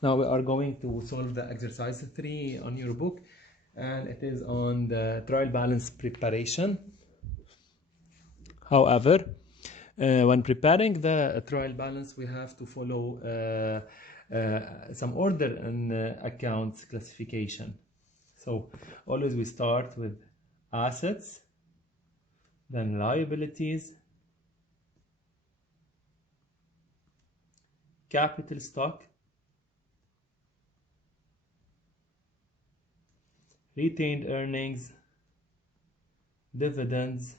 Now we are going to solve the exercise 3 on your book, and it is on the trial balance preparation. However, when preparing the trial balance, we have to follow some order in accounts classification. So always we start with assets, then liabilities, capital stock, retained earnings, dividends,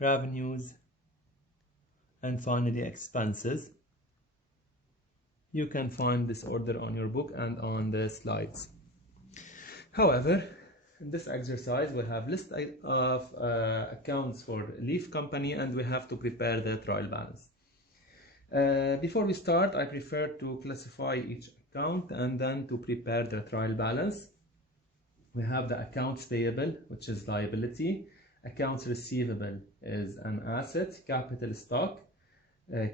revenues, and finally expenses. You can find this order on your book and on the slides. However, in this exercise we have list of accounts for leaf company, and we have to prepare the trial balance. Before we start, I prefer to classify each account and then to prepare the trial balance. We have the accounts payable, which is liability, accounts receivable is an asset, capital stock,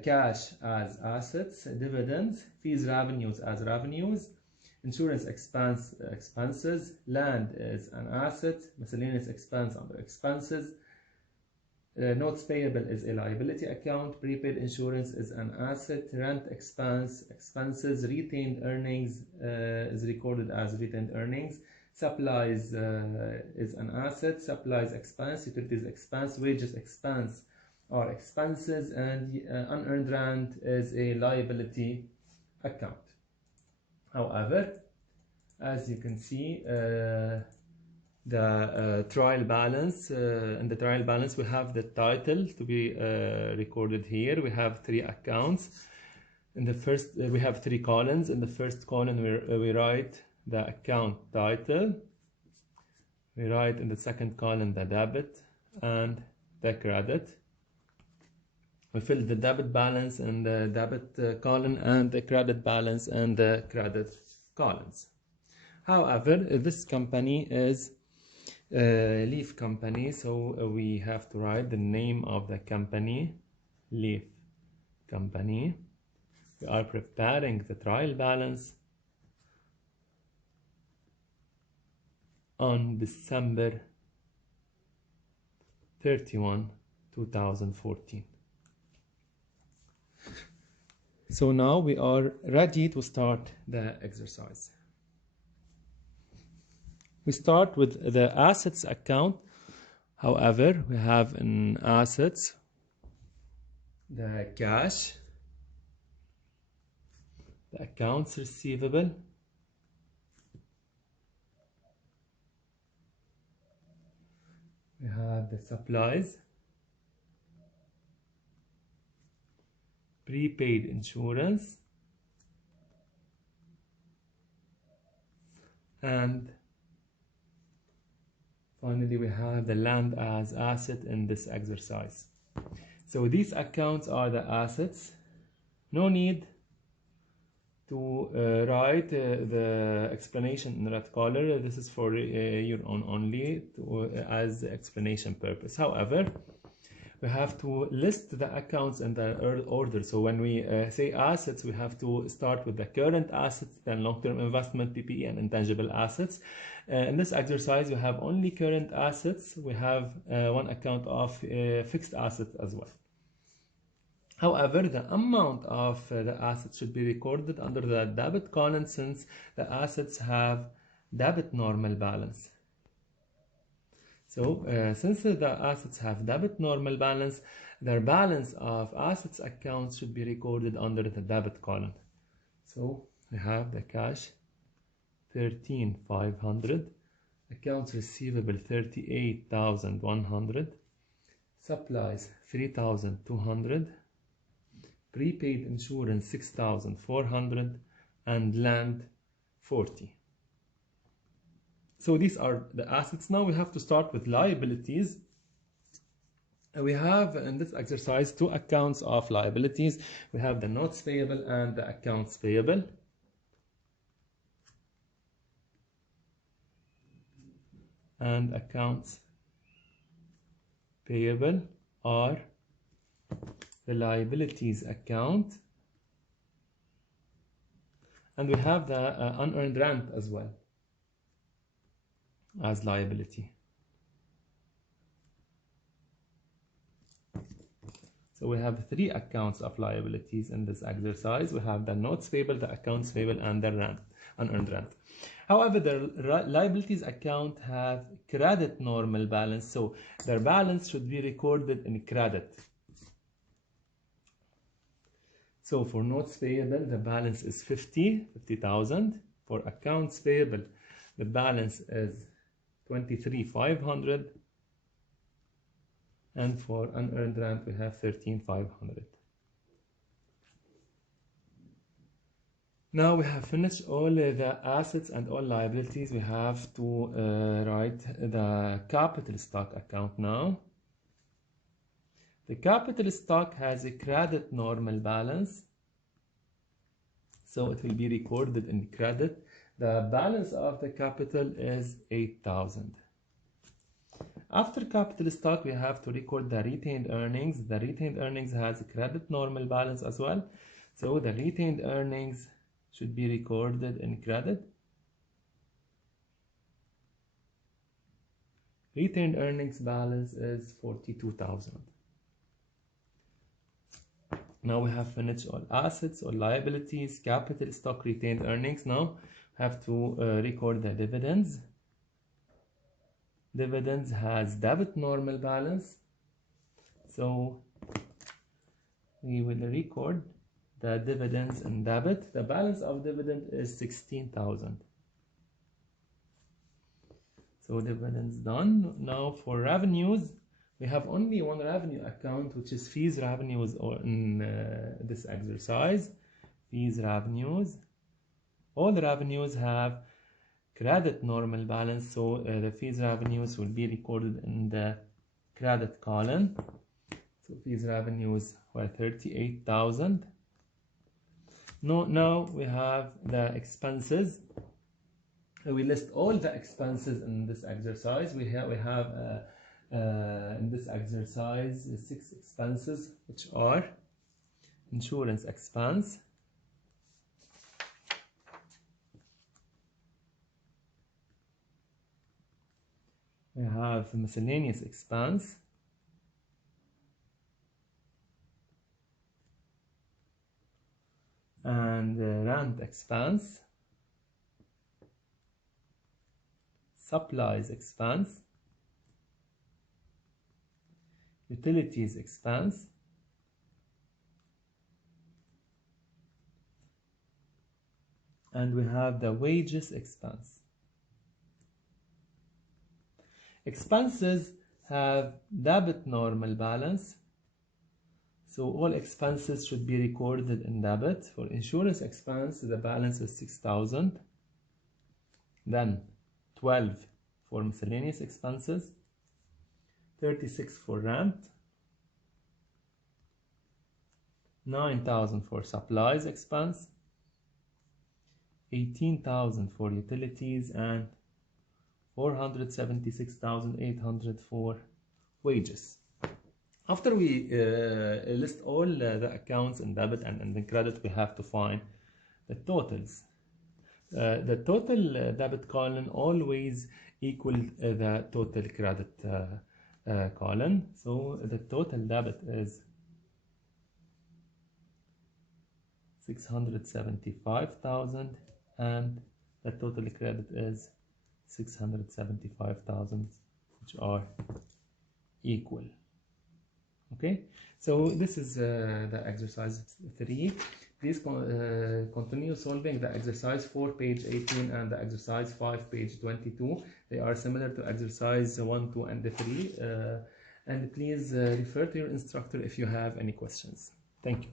cash as assets, dividends, fees revenues as revenues, insurance expenses, land is an asset, miscellaneous expense under expenses, notes payable is a liability account, prepaid insurance is an asset, rent expenses, retained earnings is recorded as retained earnings, supplies is an asset, supplies expense, utilities expense, wages expense are expenses, and unearned rent is a liability account. However, as you can see, the trial balance, in the trial balance we have the title to be recorded here. We have 3 accounts. In the first we have 3 columns. In the first column we write the account title. We write in the second column the debit and the credit. We fill the debit balance in the debit column and the credit balance in the credit columns. However, this company is Leaf company, so we have to write the name of the company, Leaf company. We are preparing the trial balance on December 31, 2014. So now we are ready to start the exercise. We start with the assets account. However, we have in assets the cash, the accounts receivable, we have the supplies, prepaid insurance, and finally we have the land as asset in this exercise. So these accounts are the assets. No need to write the explanation in red color. This is for your own only as explanation purpose. However, we have to list the accounts in the order. So when we say assets, we have to start with the current assets, then long-term investment, PPE, and intangible assets. In this exercise, we have only current assets. We have one account of fixed assets as well. However, the amount of the assets should be recorded under the debit column, since the assets have debit normal balance. So since the assets have debit normal balance, their balance of assets accounts should be recorded under the debit column. So we have the cash 13,500, accounts receivable 38,100, supplies 3,200, prepaid insurance 6,400, and land 40. So these are the assets. Now we have to start with liabilities. We have in this exercise 2 accounts of liabilities. We have the notes payable and the accounts payable. And accounts payable are the liabilities account, and we have the unearned rent as well as liability. So we have 3 accounts of liabilities in this exercise. We have the notes payable, the accounts payable, and the rent, unearned rent. However, the liabilities account have credit normal balance, so their balance should be recorded in credit. So for notes payable, the balance is 50,000. For accounts payable, the balance is 23,500. And for unearned rent, we have 13,500. Now we have finished all the assets and all liabilities. We have to write the capital stock account now. The capital stock has a credit normal balance, so it will be recorded in credit. The balance of the capital is 8,000. After capital stock, we have to record the retained earnings. The retained earnings has a credit normal balance as well, so the retained earnings should be recorded in credit. Retained earnings balance is 42,000. Now we have finished all assets, all liabilities, capital stock, retained earnings. Now we have to record the dividends. Dividends has debit normal balance, so we will record the dividends in debit. The balance of dividend is 16,000. So dividends done. Now for revenues, we have only one revenue account, which is fees revenues in this exercise. Fees revenues. All the revenues have credit normal balance, so the fees revenues will be recorded in the credit column. So fees revenues were 38,000. Now we have the expenses. We list all the expenses in this exercise. We have in this exercise 6 expenses, which are insurance expense, we have miscellaneous expense, and rent expense, supplies expense, utilities expense, and we have the wages expense. Expenses have debit normal balance, so all expenses should be recorded in debit. For insurance expense, the balance is 6,000. Then 12 for miscellaneous expenses, 36 for rent, 9,000 for supplies expense, 18,000 for utilities, and 476,800 for wages. After we list all the accounts in debit and in credit, we have to find the totals. The total debit column always equal the total credit column. So the total debit is 675,000 and the total credit is 675,000, which are equal. Okay, so this is the exercise 3. Please continue solving the exercise 4, page 18, and the exercise 5, page 22. They are similar to exercise 1, 2, and 3. And please refer to your instructor if you have any questions. Thank you.